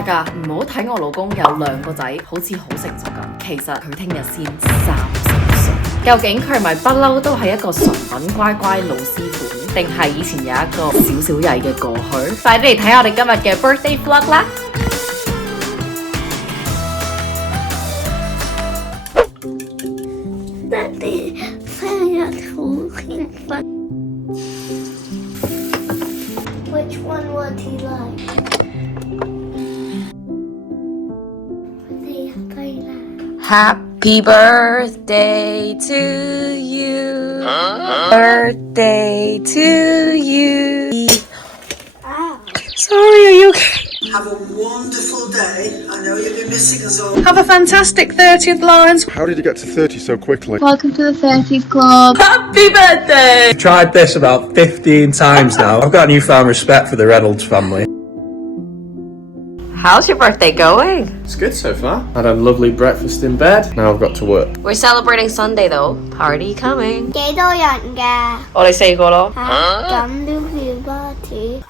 大家唔好睇我老公有2個仔，好似好成熟咁，其實佢聽日先30歲。究竟佢係咪不嬲都係一個純品乖乖老師傅，定係以前有一個少少曳嘅過去？快啲嚟睇下我哋今日嘅 birthday vlog 啦！Daddy 生日好興奮。Which one would he like? Happy birthday to you. Birthday to you. Sorry, are you okay? Have a wonderful day. I know you'll be missing us all. Have a fantastic 30th, Lawrence. How did you get to 30 so quickly? Welcome to the 30s Club. Happy birthday! I've tried this about 15 times now. I've got a newfound respect for the Reynolds family. How's your birthday going? It's good so far. Had a lovely breakfast in bed. Now I've got to work. We're celebrating Sunday though. Party coming. 幾多人㗎？我哋4個咯。咁都叫 party？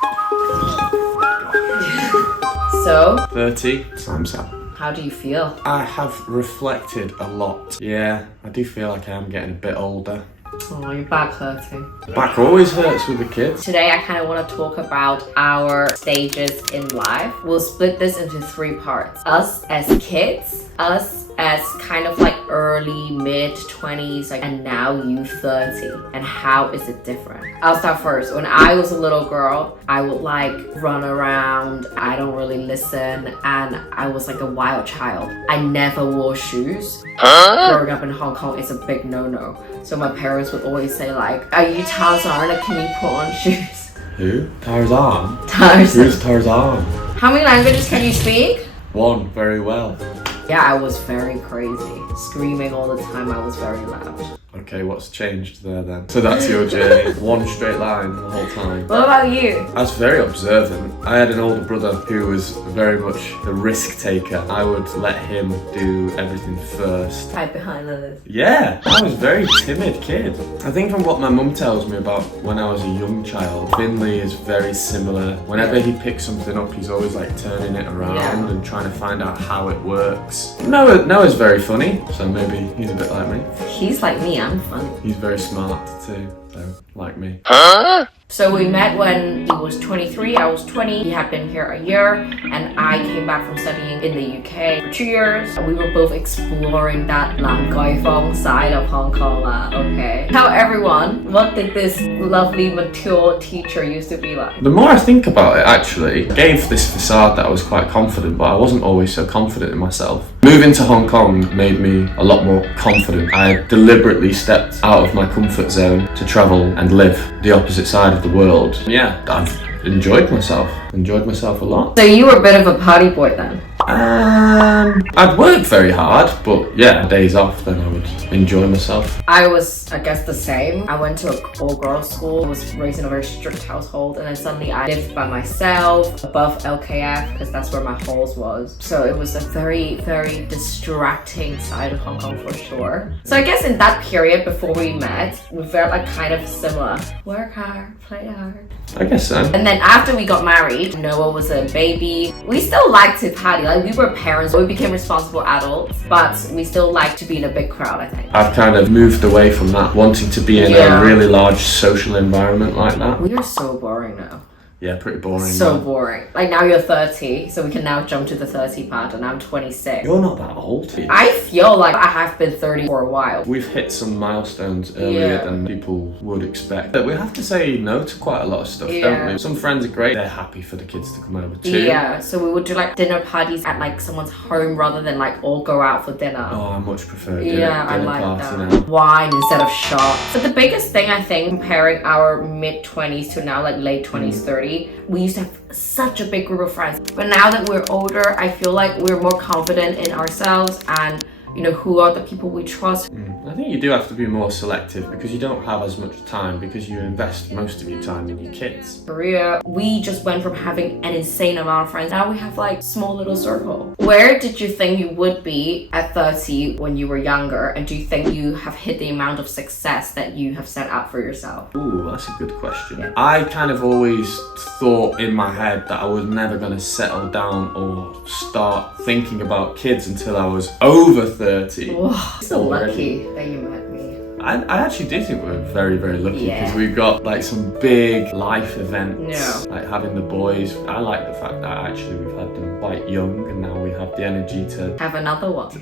So, 30 times that. how do you feel? I have reflected a lot. Yeah, I do feel like I am getting a bit older. Oh, your back hurting. The back always hurts with the kids. Today I kind of want to talk about our stages in life. We'll split this into 3 parts. Us as kids, us as kind of like early mid-20s, like, and now you 30, and how is it different? I'll start first. When I was a little girl, I would like run around, I don't really listen, and I was like a wild child. I never wore shoes. Growing up in Hong Kong is a big no-no. So my parents would always say like, are you Tarzan or can you put on shoes? Who? Tarzan? Tarzan. Who's Tarzan? How many languages can you speak? 1, very well. Yeah, I was very crazy. Screaming all the time, I was very loud. Okay, what's changed there then? So that's your journey. 1 straight line the whole time. What about you? I was very observant. I had an older brother who was very much the risk taker. I would let him do everything first. Hide behind others. Yeah, I was a very timid kid. I think from what my mum tells me about when I was a young child, Finley is very similar. Whenever he picks something up, he's always like turning it around and trying to find out how it works. Noah's very funny, so maybe he's a bit like me. He's like me, I'm funny. He's very smart too, so like me. So we met when he was 23, I was 20. He had been here a year, and I came back from studying in the UK for 2 years. We were both exploring that Nam Gai Fong side of Hong Kong, okay? Tell everyone, what did this lovely, mature teacher used to be like? The more I think about it, actually, I gave this facade that I was quite confident, but I wasn't always so confident in myself. Moving to Hong Kong made me a lot more confident. I deliberately stepped out of my comfort zone to travel and live the opposite side of the world. Yeah, I've enjoyed myself a lot. So you were a bit of a party boy then? I'd work very hard, but yeah, days off, then I would enjoy myself. I was, I guess, the same. I went to an all-girls school, was raised in a very strict household, and then suddenly I lived by myself above LKF because that's where my halls was. So it was a very, very distracting side of Hong Kong for sure. So I guess in that period before we met, we felt like kind of similar. Work hard, play hard. I guess so. And then after we got married, Noah was a baby. We still liked to party. Like we were parents, we became responsible adults, but we still liked to be in a big crowd, I think. I've kind of moved away from that, wanting to be in a really large social environment like that. We are so boring now. Yeah, pretty boring. So man. boring. Like now you're 30, so we can now jump to the 30 part, and I'm 26. You're not that old, T. I feel like I have been 30 for a while. We've hit some milestones earlier than people would expect. But we have to say no to quite a lot of stuff, don't we? Some friends are great. They're happy for the kids to come over too. Yeah, so we would do like dinner parties at like someone's home rather than like all go out for dinner. Oh, I much prefer doing I dinner like party that. now. Wine instead of shots. But the biggest thing I think comparing our mid-20s to now like late 20s, 30, we used to have such a big group of friends. But now that we're older, I feel like we're more confident in ourselves and you know, who are the people we trust. I think you do have to be more selective because you don't have as much time because you invest most of your time in your kids. Korea, we just went from having an insane amount of friends. Now we have like small little circle. Where did you think you would be at 30 when you were younger? And do you think you have hit the amount of success that you have set out for yourself? Ooh, that's a good question. Yeah. I kind of always thought in my head that I was never going to settle down or start thinking about kids until I was over 30. Whoa, so lucky that you met me. I actually do think we're very, very lucky because we've got like some big life events, like having the boys. I like the fact that actually we've had them quite young and now we have the energy to have another one.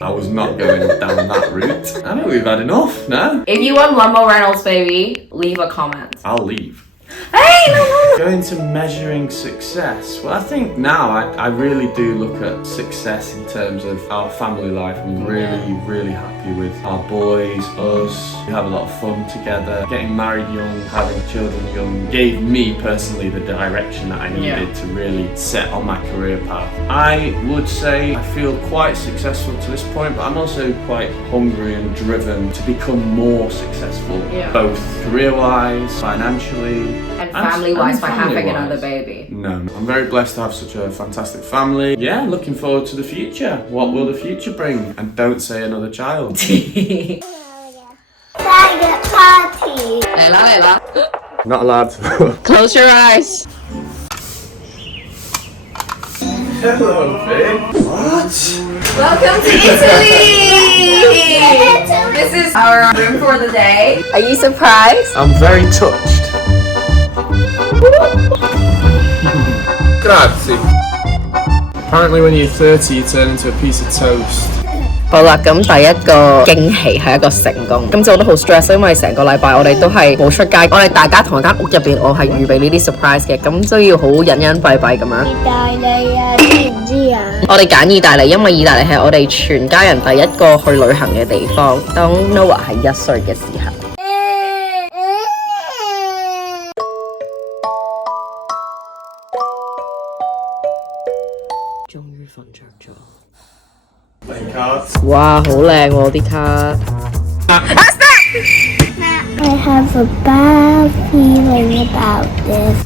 I was not going down that route. I think we've had enough, no? If you want one more Reynolds baby, leave a comment. I'll leave. Hey, no. Going to measuring success. Well, I think now I really do look at success in terms of our family life. I'm really happy with our boys, us. We have a lot of fun together. Getting married young, having children young gave me personally the direction that I needed to really set on my career path. I would say I feel quite successful to this point, but I'm also quite hungry and driven to become more successful, both career-wise, financially, and family-wise by having another baby. No, I'm very blessed to have such a fantastic family. Yeah, looking forward to the future. What will the future bring? And don't say another child. Private party. Layla. Not allowed to. Close your eyes. Hello, babe. What? Welcome to Italy! This is our room for the day. Are you surprised? I'm very touched. Grazie. Apparently when you're 30 you turn into a piece of toast. 好啦，咁第一個驚喜係一個成功，咁就我都好 stress，因為成個禮拜我哋都係冇出街，我哋大家同一間屋入邊，我係預備呢啲 surprise 嘅，咁都要好隱隱蔽蔽咁樣。意大利啊，知唔知啊？我哋揀意大利，因為意大利係我哋全家人第一個去旅行嘅地方。當 Noah 係1歲嘅時候。終於瞓着咗。哇，好靚喎啲卡。I have a bad feeling about this.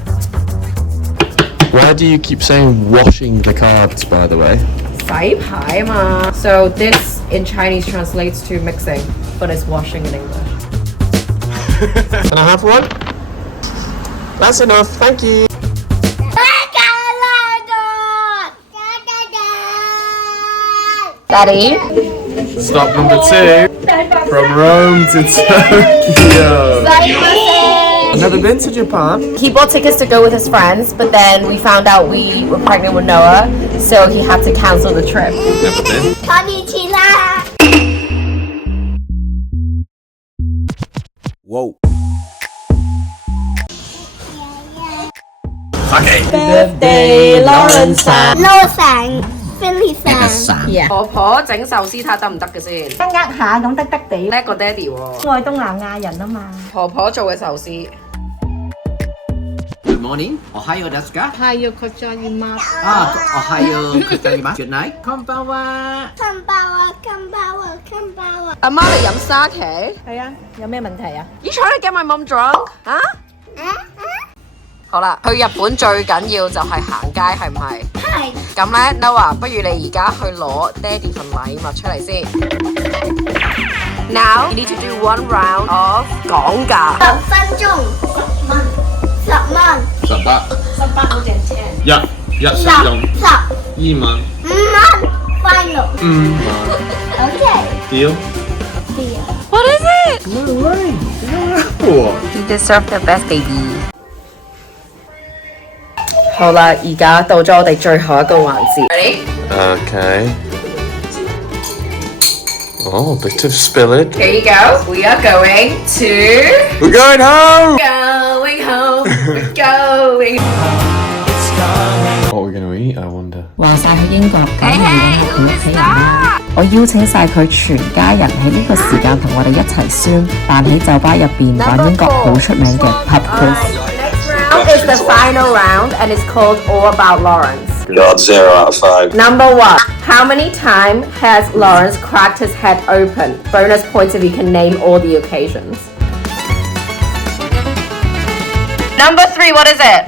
Why do you keep saying washing the cards, by the way? 洗牌嘛。So this in Chinese translates to mixing, but it's washing in English. Can I have one? That's enough, thank you. Daddy? Stop number 2. From Rome to Tokyo. Never been to Japan? He bought tickets to go with his friends, but then we found out we were pregnant with Noah, so he had to cancel the trip. Never been. Konnichiwa. Whoa. Okay. Birthday, Lawrence. No thanks. Philly thanks. 婆婆整壽司塔得唔得嘅先？得下咁得地，叻個爹哋喎。愛東南亞人啊嘛。婆婆做嘅壽司。Good morning. Ohayo desu ka? Ohayo gozaimasu. Ohayo gozaimasu. Good night. Konbanwa. Kambawa. 阿媽你飲沙琪？係啊，有咩問題啊？ You trying to get my mom drunk？啊？好啦，去日本最緊要就係行街，係唔係？係。咁咧 ，Noah， 不如你而家去攞爹哋份禮物出嚟先。Now you need to do one round of 講價。10分鐘，10蚊18好正車。一實用2萬5蚊 final。Okay. Deal. What is it? No way. No. You deserve the best, baby. 好啦，而家到咗我哋最後一個環節。Ready? Okay. Oh, a bit of spillage. Here you go. We are going to... We're going home! Going home. We're going home. What are we going to eat, I wonder? 話晒去英國，梗係要佢屋企人啦。我邀請晒佢全家人喺呢個時間同我哋一齊宣辦喺酒吧入邊玩英國好出名嘅 pub quiz。Next round is the final round and it's called All About Lawrence. God, 0 out of 5. Number 1. How many times has Lawrence cracked his head open? Bonus points if you can name all the occasions. Number 3, what is it?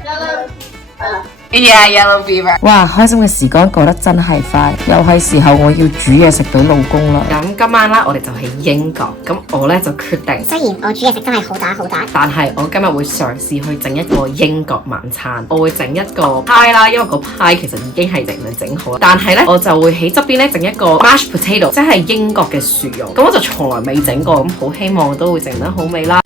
Yeah, yellow fever. 哇，開心嘅時光過得真係快，又係時候我要煮嘢食俾老公啦。咁今晚啦，我哋就喺英國。咁我咧就決定，雖然我煮嘢食真係好打，但係我今日會嘗試去整一個英國晚餐。我會整一個派啦，因為個派其實已經係整好啦。但係咧，我就會喺側邊咧整一個 mashed potato， 即係英國嘅薯蓉。咁我就從來未整過，咁好希望都會整得好味啦。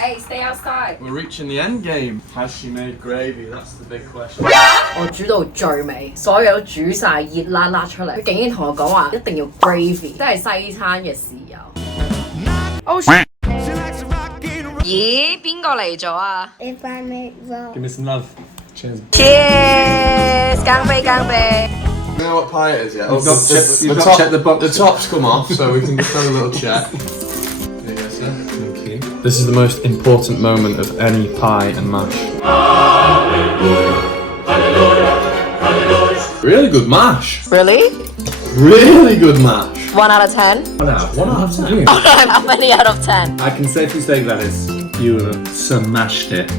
Hey, stay outside. We're reaching the end game. Has she made gravy? That's the big question. 我煮到最尾，所有都煮晒熱辣辣出嚟。佢竟然同我講話一定要 gravy， 即係西餐嘅豉油。Oh shit！ 咦，邊個嚟咗啊 If I make wrong. Give me some love. Cheers. Cheers！乾杯，乾杯。You know what pie it is yet? You've got to check the box. The top's come off, so we can just have a little check. There you go, sir. Thank you. This is the most important moment of any pie and mash. Really good mash. Really? Really good mash. 1 out of 10? 1 out of 10. How many out of 10? I can safely say, Gladys, you smashed it.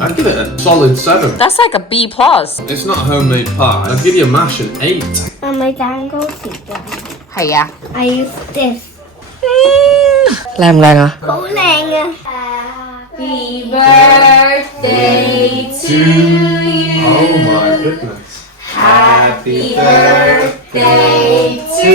I'd give it a solid 7. That's like a B+. It's not homemade pie. I'd give you a mash an 8. 係咪蛋糕時間係啊。 ？I use this。靚唔靚啊？好靚啊 Happy birthday to you. Oh my goodness. Happy birthday to